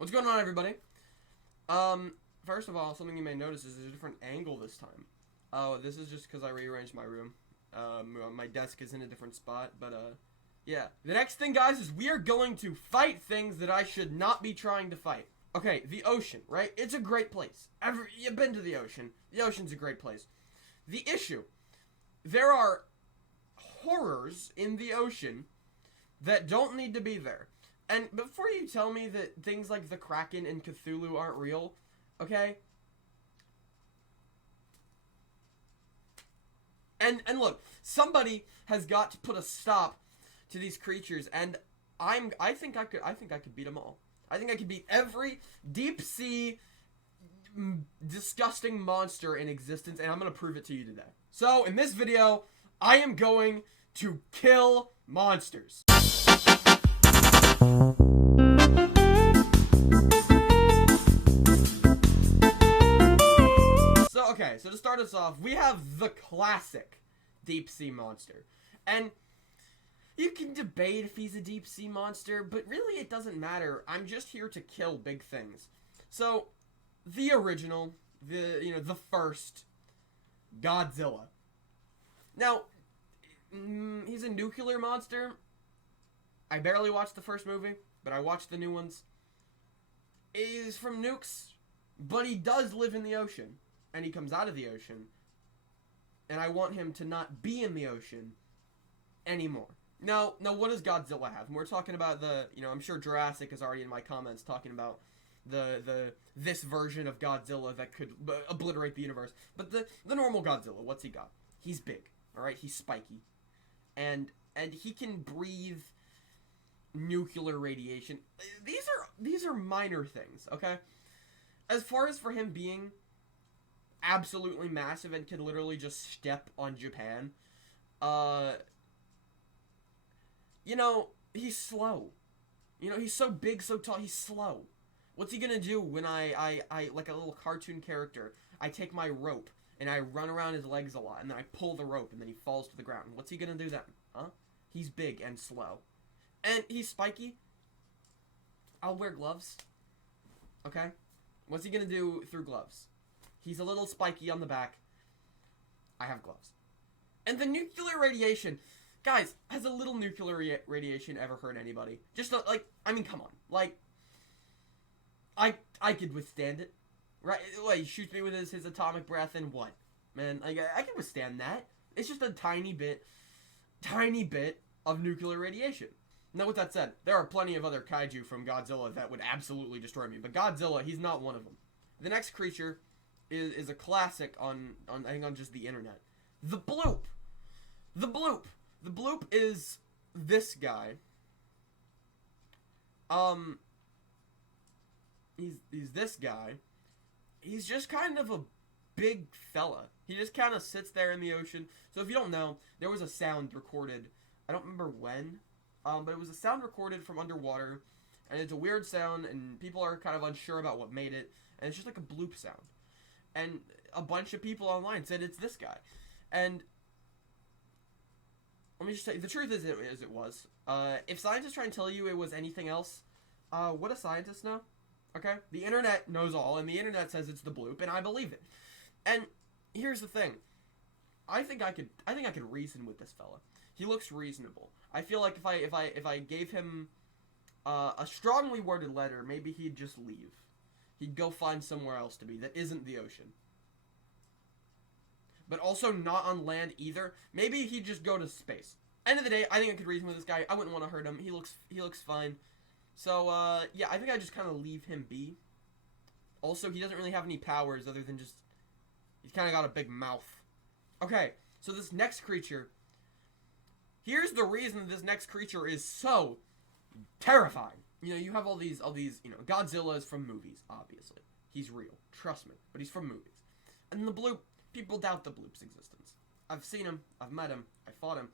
What's going on, everybody? First of all, something you may notice is there's a different angle this time. Oh, this is just because I rearranged my room. My desk is in a different spot, but, yeah. The next thing, guys, is we are going to fight things that I should not be trying to fight. Okay, the ocean, right? It's a great place. You've been to the ocean. The ocean's a great place. The issue, there are horrors in the ocean that don't need to be there. And before you tell me that things like the Kraken and Cthulhu aren't real, okay? And look, somebody has got to put a stop to these creatures, and I think I could beat them all. I think I could beat every deep sea disgusting monster in existence, and I'm gonna prove it to you today. So in this video, I am going to kill monsters. So to start us off, we have the classic deep sea monster. And you can debate if he's a deep sea monster, but really it doesn't matter. I'm just here to kill big things. So, the original, the first, Godzilla. Now, he's a nuclear monster. I barely watched the first movie, but I watched the new ones. He's from nukes, but he does live in the ocean. And he comes out of the ocean, and I want him to not be in the ocean anymore. Now, what does Godzilla have? And we're talking about I'm sure Jurassic is already in my comments talking about this version of Godzilla that could obliterate the universe. But the normal Godzilla, what's he got? He's big, all right? He's spiky, and he can breathe nuclear radiation. These are minor things, okay? As far as for him being absolutely massive and can literally just step on Japan, he's slow. He's so big, so tall, he's slow. What's he gonna do when I like a little cartoon character, I take my rope and I run around his legs a lot and then I pull the rope and then he falls to the ground? What's he gonna do then? Huh? He's big and slow. And he's spiky. I'll wear gloves. Okay? What's he gonna do through gloves? He's a little spiky on the back. I have gloves. And the nuclear radiation. Guys, has a little nuclear radiation ever hurt anybody? Just, come on. Like, I could withstand it. Right? Like, he shoots me with his atomic breath and what? Man, I can withstand that. It's just a tiny bit of nuclear radiation. Now, with that said, there are plenty of other kaiju from Godzilla that would absolutely destroy me. But Godzilla, he's not one of them. The next creature is a classic on I think on just the internet. The bloop. The bloop. The bloop is this guy. He's this guy. He's just kind of a big fella. He just kind of sits there in the ocean. So if you don't know, there was a sound recorded. I don't remember when, but it was a sound recorded from underwater, and it's a weird sound, and people are kind of unsure about what made it, and it's just like a bloop sound. And a bunch of people online said it's this guy. And let me just tell you, the truth is it was. If scientists try and tell you it was anything else, what do scientists know? Okay? The internet knows all, and the internet says it's the bloop, and I believe it. And here's the thing. I think I could reason with this fella. He looks reasonable. I feel like if I gave him a strongly worded letter, maybe he'd just leave. He'd go find somewhere else to be that isn't the ocean. But also not on land either. Maybe he'd just go to space. End of the day, I think I could reason with this guy. I wouldn't want to hurt him. He looks fine. So, yeah, I think I just kind of leave him be. Also, he doesn't really have any powers other than just... He's kind of got a big mouth. Okay, so this next creature... Here's the reason this next creature is so terrifying. You have all these, Godzilla is from movies, obviously. He's real. Trust me. But he's from movies. And the bloop, people doubt the bloop's existence. I've seen him. I've met him. I fought him.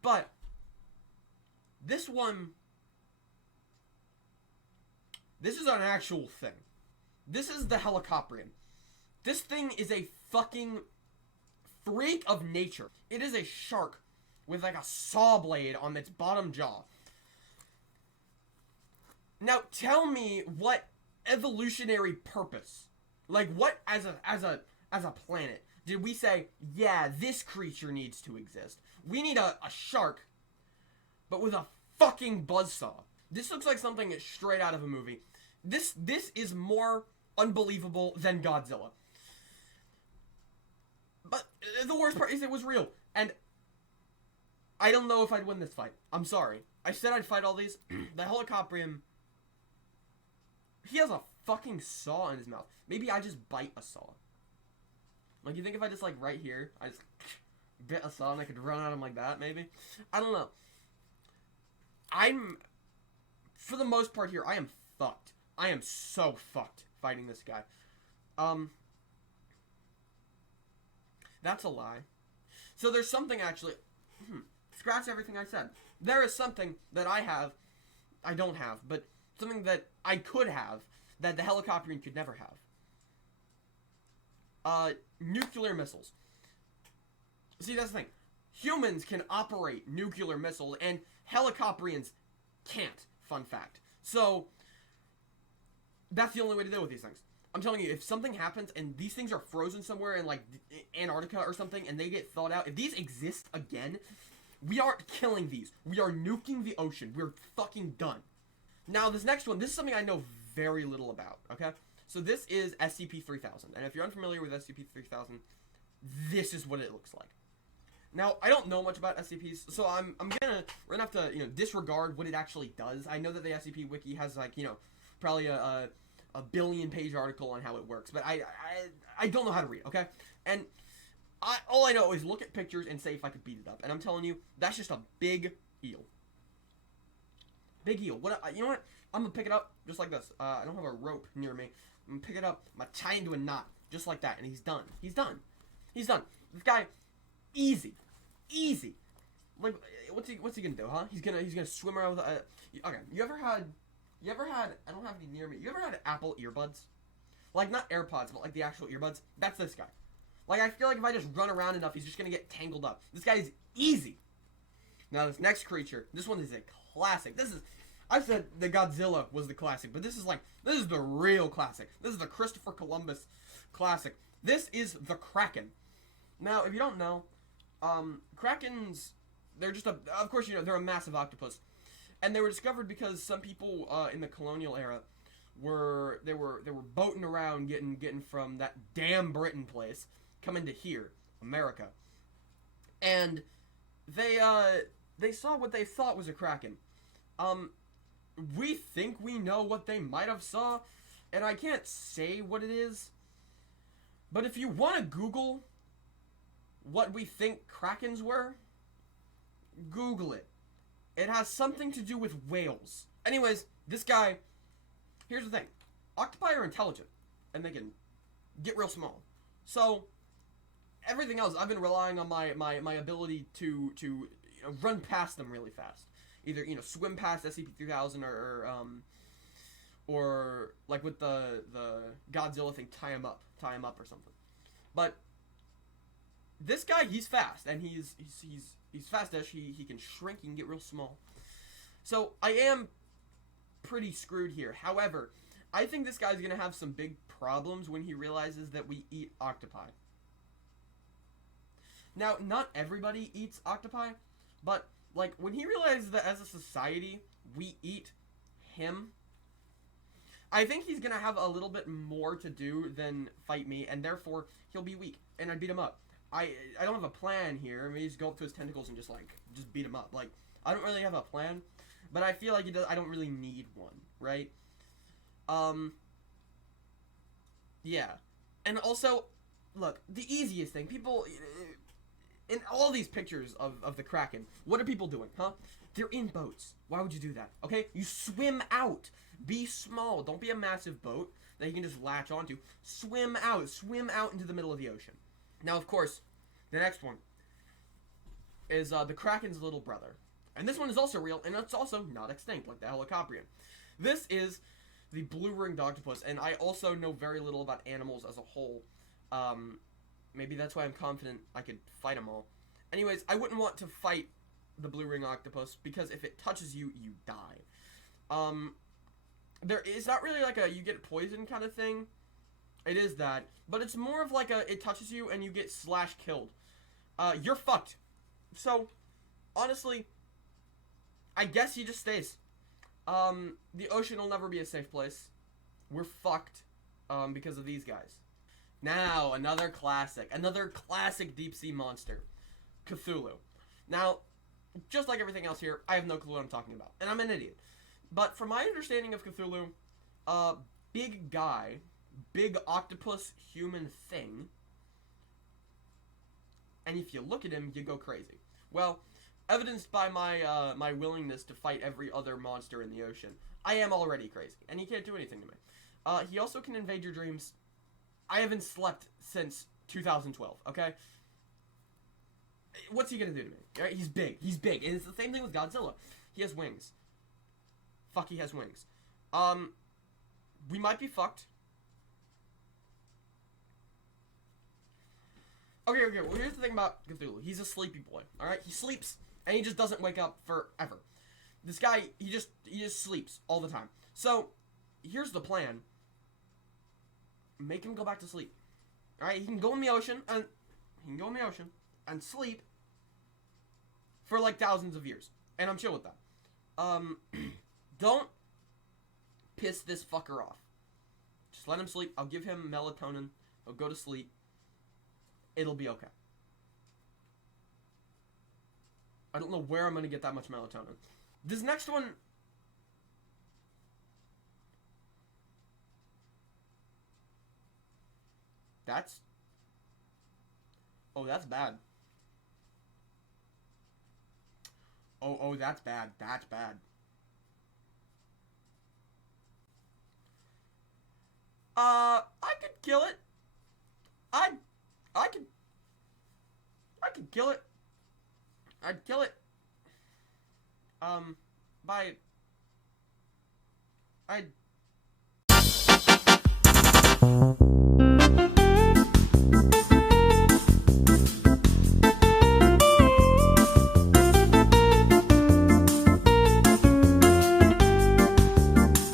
But, this one, this is an actual thing. This is the Helicoprion. This thing is a fucking freak of nature. It is a shark with like a saw blade on its bottom jaw. Now tell me what evolutionary purpose, like what as a planet did we say, yeah, this creature needs to exist? We need a shark, but with a fucking buzzsaw. This looks like something straight out of a movie. This is more unbelievable than Godzilla. But the worst part is it was real. And I don't know if I'd win this fight. I'm sorry. I said I'd fight all these. The Helicoprion, he has a fucking saw in his mouth. Maybe I just bite a saw. Like, you think if I just, like, right here, I just bit a saw and I could run at him like that, maybe? I don't know. For the most part here, I am fucked. I am so fucked fighting this guy. That's a lie. So there's something actually... Scratch everything I said. There is something that I don't have, but something that I could have that the Helicoprion could never have. Nuclear missiles. See, that's the thing. Humans can operate nuclear missiles, and Helicoprions can't. Fun fact. So, that's the only way to deal with these things. I'm telling you, if something happens and these things are frozen somewhere in, like, Antarctica or something, and they get thawed out, if these exist again, we aren't killing these. We are nuking the ocean. We're fucking done. Now, this next one, this is something I know very little about, okay? So this is SCP-3000, and if you're unfamiliar with SCP-3000, this is what it looks like. Now, I don't know much about SCPs, so we're gonna have to, disregard what it actually does. I know that the SCP Wiki has, like, probably a billion-page article on how it works, but I don't know how to read, okay? And all I know is look at pictures and say if I could beat it up, and I'm telling you, that's just a big eel. Big eel. You know what? I'm gonna pick it up just like this. I don't have a rope near me. I'm gonna pick it up. I'm gonna tie into a knot just like that, and he's done. He's done. He's done. This guy, easy. Like, what's he gonna do, huh? He's gonna swim around with okay. You ever had? I don't have any near me. You ever had Apple earbuds? Like, not AirPods, but like the actual earbuds. That's this guy. Like, I feel like if I just run around enough, he's just gonna get tangled up. This guy is easy. Now, this next creature, this one is a classic. I said the Godzilla was the classic, but this is the real classic. This is the Christopher Columbus classic. This is the Kraken. Now, if you don't know, Krakens, they're just of course, they're a massive octopus. And they were discovered because some people in the colonial era were boating around getting from that damn Britain place coming to here, America. And they saw what they thought was a Kraken. We think we know what they might have saw, and I can't say what it is. But if you want to Google what we think Krakens were, Google it. It has something to do with whales. Anyways, this guy, here's the thing. Octopi are intelligent, and they can get real small. So, everything else, I've been relying on my ability to run past them really fast. Either, swim past SCP-3000 or like with the Godzilla thing, tie him up or something. But this guy, he's fast, and he's fast-ish. He can shrink, he can get real small. So I am pretty screwed here. However, I think this guy's gonna have some big problems when he realizes that we eat octopi. Now, not everybody eats octopi, but like when he realizes that as a society we eat him, I think he's gonna have a little bit more to do than fight me, and therefore he'll be weak, and I beat him up. I don't have a plan here. I mean, just go up to his tentacles and just beat him up. Like, I don't really have a plan, but I feel like I don't really need one, right? Yeah. And also, look, the easiest thing, people, in all these pictures of the Kraken, what are people doing, huh? They're in boats. Why would you do that, okay? You swim out. Be small. Don't be a massive boat that you can just latch onto. Swim out into the middle of the ocean. Now, of course, the next one is the Kraken's little brother. And this one is also real, and it's also not extinct, like the Helicoprion. This is the blue-ringed octopus, and I also know very little about animals as a whole. Maybe that's why I'm confident I could fight them all. Anyways, I wouldn't want to fight the blue-ringed octopus, because if it touches you, you die. It's not really like a you get poisoned kind of thing. It is that, but it's more of like it touches you and you get slash killed. You're fucked. So, honestly, I guess he just stays. The ocean will never be a safe place. We're fucked, because of these guys. Now, another classic deep sea monster, Cthulhu. Now, just like everything else here, I have no clue what I'm talking about, and I'm an idiot. But from my understanding of Cthulhu, big guy, big octopus human thing, and if you look at him, you go crazy. Well, evidenced by my my willingness to fight every other monster in the ocean, I am already crazy, and he can't do anything to me. He also can invade your dreams. I haven't slept since 2012, okay? What's he gonna do to me? Right? He's big, and it's the same thing with Godzilla. He has wings. Fuck, he has wings. We might be fucked. Okay, well, here's the thing about Cthulhu. He's a sleepy boy, alright? He sleeps, and he just doesn't wake up forever. This guy, he just sleeps all the time. So, here's the plan. Make him go back to sleep. Alright, he can go in the ocean, and sleep for, like, thousands of years. And I'm chill with that. Don't piss this fucker off. Just let him sleep. I'll give him melatonin. He'll go to sleep. It'll be okay. I don't know where I'm going to get that much melatonin. This next one... That's... Oh, that's bad. Oh, that's bad. That's bad. I could kill it. I could kill it. I'd kill it. I'd